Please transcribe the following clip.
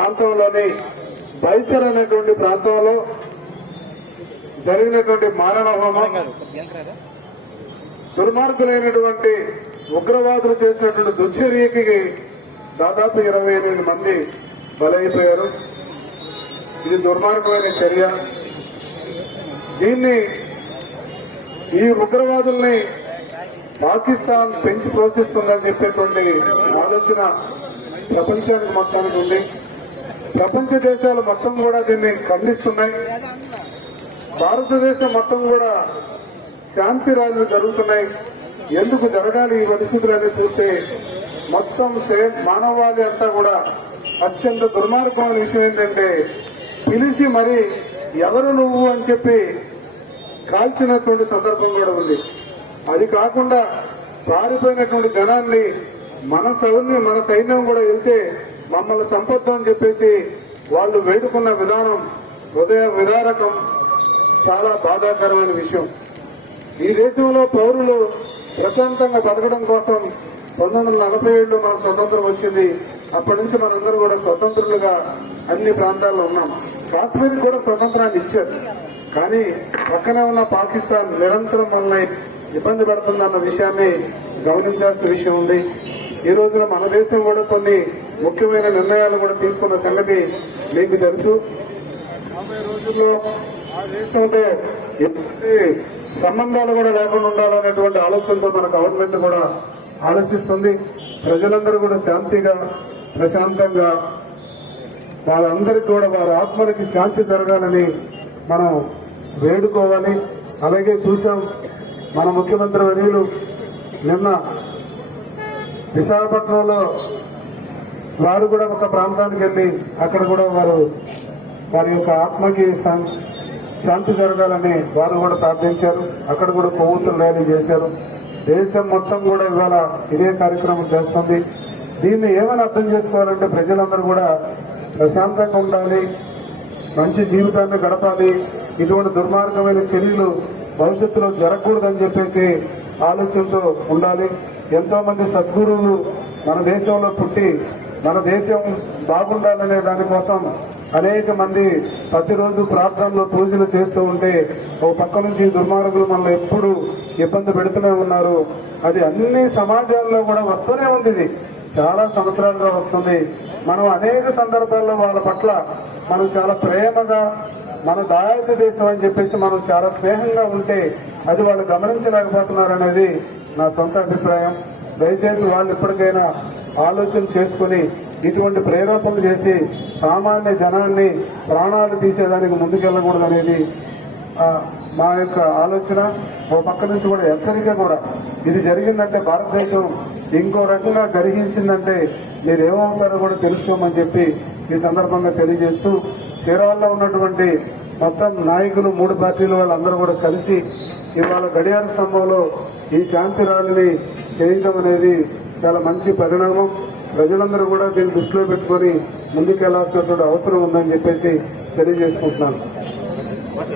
ప్రాంతంలోని బైసర్ అనేటువంటి ప్రాంతంలో జరిగినటువంటి మారణ హోమం దుర్మార్గులైనటువంటి ఉగ్రవాదులు చేసినటువంటి దుశ్చర్యకి దాదాపు 28 మంది బలైపోయారు. ఇది దుర్మార్గమైన చర్య. దీన్ని ఈ ఉగ్రవాదుల్ని పాకిస్తాన్ పెంచి పోషిస్తుందని చెప్పేటువంటి ఆలోచన ప్రపంచానికి మొత్తానికి ఉంది. ప్రపంచ దేశాలు మొత్తం కూడా దీన్ని ఖండిస్తున్నాయి. భారతదేశం మొత్తం కూడా శాంతి ర్యాలీలు జరుగుతున్నాయి. ఎందుకు జరగాలి ఈ పరిస్థితులని చూస్తే మొత్తం మానవాళి అంతా కూడా అత్యంత దుర్మార్గమైన విషయం ఏంటంటే పిలిచి మరి ఎవరు నువ్వు అని చెప్పి కాల్చినటువంటి సందర్భం కూడా ఉంది. అది కాకుండా పారిపోయినటువంటి జనాన్ని మన సైన్యం కూడా వెళ్తే మమ్మల్ని సంపొద్దు అని చెప్పేసి వాళ్ళు వేడుకున్న విధానం హృదయ విదారకం, చాలా బాధాకరమైన విషయం. ఈ దేశంలో పౌరులు ప్రశాంతంగా బతకడం కోసం 1947లో మన స్వతంత్రం వచ్చింది. అప్పటి నుంచి మనందరూ కూడా స్వతంత్రులుగా అన్ని ప్రాంతాల్లో ఉన్నాం. కాశ్మీర్ కూడా స్వతంత్రాన్ని ఇచ్చారు. కానీ పక్కనే ఉన్న పాకిస్తాన్ నిరంతరం మనల్ని ఇబ్బంది పడుతుందన్న విషయాన్ని గమనించాల్సిన విషయం ఉంది. ఈ రోజున మన దేశం కూడా కొన్ని ముఖ్యమైన నిర్ణయాలు కూడా తీసుకున్న సంగతి మీకు తెలుసు. 50 రోజుల్లో ఆ దేశంతో ఎటువంటి సంబంధాలు కూడా లేకుండా ఉండాలనేటువంటి ఆలోచనతో మన గవర్నమెంట్ కూడా ఆలోచిస్తుంది. ప్రజలందరూ కూడా శాంతిగా ప్రశాంతంగా వాళ్ళందరికీ కూడా వారి ఆత్మలకి శాంతి జరగాలని మనం వేడుకోవాలి. అలాగే చూసాం మన ముఖ్యమంత్రి వర్యులు నిన్న విశాఖపట్నంలో వారు కూడా ఒక ప్రాంతానికి వెళ్లి అక్కడ కూడా వారి యొక్క ఆత్మకి శాంతి జరగాలని వారు కూడా ప్రార్థించారు. అక్కడ కూడా కొవ్వొత్తులు ర్యాలీ చేశారు. దేశం మొత్తం కూడా ఇవాళ ఇదే కార్యక్రమం చేస్తుంది. దీన్ని ఏమని అర్థం చేసుకోవాలంటే ప్రజలందరూ కూడా ప్రశాంతంగా ఉండాలి, మంచి జీవితాన్ని గడపాలి, ఇటువంటి దుర్మార్గమైన చర్యలు భవిష్యత్తులో జరగకూడదని చెప్పేసి ఆలోచనతో ఉండాలి. ఎంతో మంది సద్గురువులు మన దేశంలో పుట్టి మన దేశం బాగుండాలనే దానికోసం అనేక మంది ప్రతిరోజు ప్రార్థనలు పూజలు చేస్తూ ఉంటే ఒక పక్క నుంచి దుర్మార్గులు మనల్ని ఎప్పుడు ఇబ్బంది పెడుతూనే ఉన్నారు. అది అన్ని సమాజాల్లో కూడా వస్తూనే ఉంది. ఇది చాలా సంవత్సరాలుగా వస్తుంది. మనం అనేక సందర్భాల్లో వాళ్ళ పట్ల మనం చాలా ప్రేమగా మన దాయాది దేశం అని చెప్పేసి మనం చాలా స్నేహంగా ఉంటే అది వాళ్ళు గమనించలేకపోతున్నారు అనేది నా సొంత అభిప్రాయం. దయచేసి వాళ్ళు ఇప్పటికైనా ఆలోచన చేసుకుని ఇటువంటి ప్రేరేపణలు చేసి సామాన్య జనాన్ని ప్రాణాలు తీసేదానికి ముందుకెళ్లకూడదనేది మా యొక్క ఆలోచన. ఓ పక్క నుంచి కూడా హెచ్చరిక కూడా, ఇది జరిగిందంటే భారతదేశం ఇంకో రకంగా గర్హించిందంటే మీరేమవుతారో కూడా తెలుసుకోమని చెప్పి ఈ సందర్భంగా తెలియజేస్తూ, చీరాల్లో ఉన్నటువంటి మొత్తం నాయకులు 3 పార్టీల వాళ్ళందరూ కూడా కలిసి ఇవాళ గడియార స్తంభంలో ఈ శాంతి ర్యాలీని చేయడం అనేది చాలా మంచి పరిణామం. ప్రజలందరూ కూడా దీన్ని దృష్టిలో పెట్టుకుని ముందుకెళ్లాల్సినటువంటి అవసరం ఉందని చెప్పేసి తెలియజేసుకుంటున్నాను.